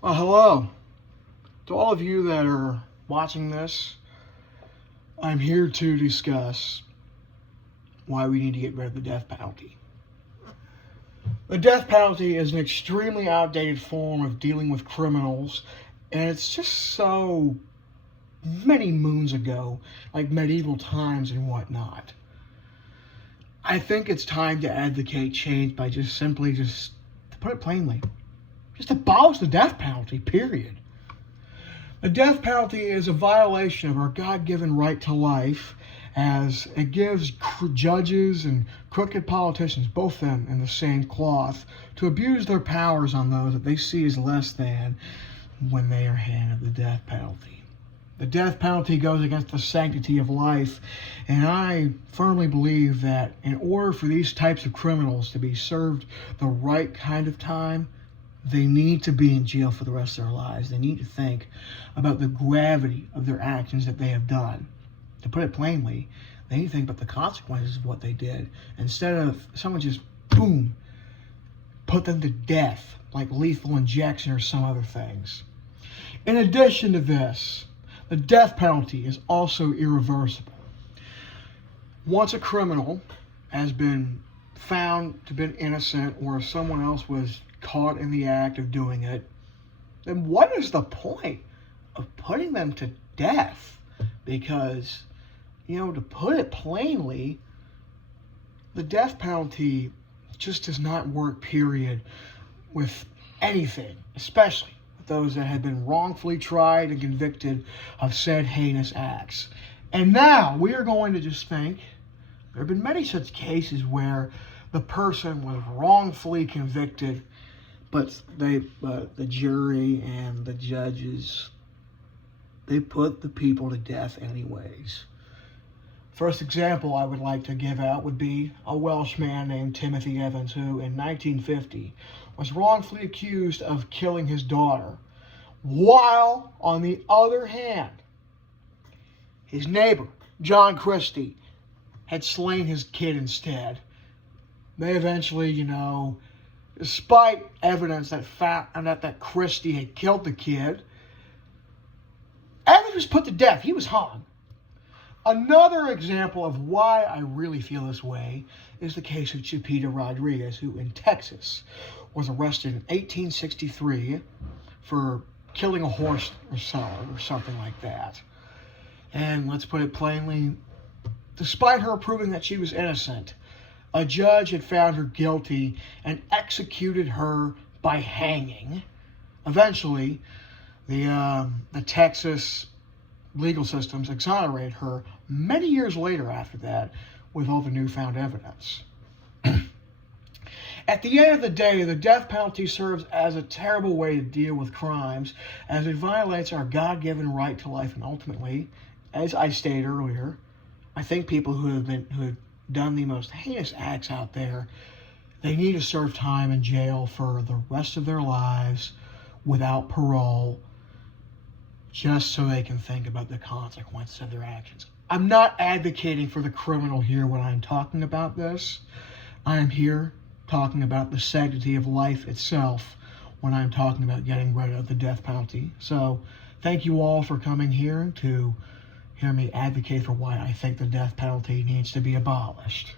Well, hello. To all of you that are watching this, I'm here to discuss why we need to get rid of the death penalty. The death penalty is an extremely outdated form of dealing with criminals, and it's just so many moons ago, like medieval times and whatnot. I think it's time to advocate change by to put it plainly, just abolish the death penalty, period. The death penalty is a violation of our God-given right to life, as it gives judges and crooked politicians, both of them in the same cloth, to abuse their powers on those that they see as less than when they are handed the death penalty. The death penalty goes against the sanctity of life, and I firmly believe that in order for these types of criminals to be served the right kind of time, they need to be in jail for the rest of their lives. They need to think about the gravity of their actions that they have done. To put it plainly, they need to think about the consequences of what they did, instead of someone just, boom, put them to death, like lethal injection or some other things. In addition to this, the death penalty is also irreversible. Once a criminal has been found to be innocent, or if someone else was caught in the act of doing it, then what is the point of putting them to death? Because, to put it plainly, the death penalty just does not work, period, with anything, especially those that have been wrongfully tried and convicted of said heinous acts. And now we are going to just think, there have been many such cases where the person was wrongfully convicted, but the jury and the judges, they put the people to death anyways. First example I would like to give out would be a Welsh man named Timothy Evans, who in 1950 was wrongfully accused of killing his daughter, while on the other hand, his neighbor, John Christie, had slain his kid instead. They eventually, despite evidence that Christie had killed the kid, Evans was put to death. He was hung. Another example of why I really feel this way is the case of Chipita Rodriguez, who in Texas was arrested in 1863 for killing a horse or something like that. And let's put it plainly, despite her proving that she was innocent, a judge had found her guilty and executed her by hanging. Eventually, the Texas legal systems exonerated her many years later after that with all the newfound evidence. At the end of the day, the death penalty serves as a terrible way to deal with crimes, as it violates our God-given right to life, and ultimately, as I stated earlier, I think people who have done the most heinous acts out there, they need to serve time in jail for the rest of their lives without parole, just so they can think about the consequences of their actions. I'm not advocating for the criminal here when I'm talking about this. I am here talking about the sanctity of life itself when I'm talking about getting rid of the death penalty. So thank you all for coming here to hear me advocate for why I think the death penalty needs to be abolished.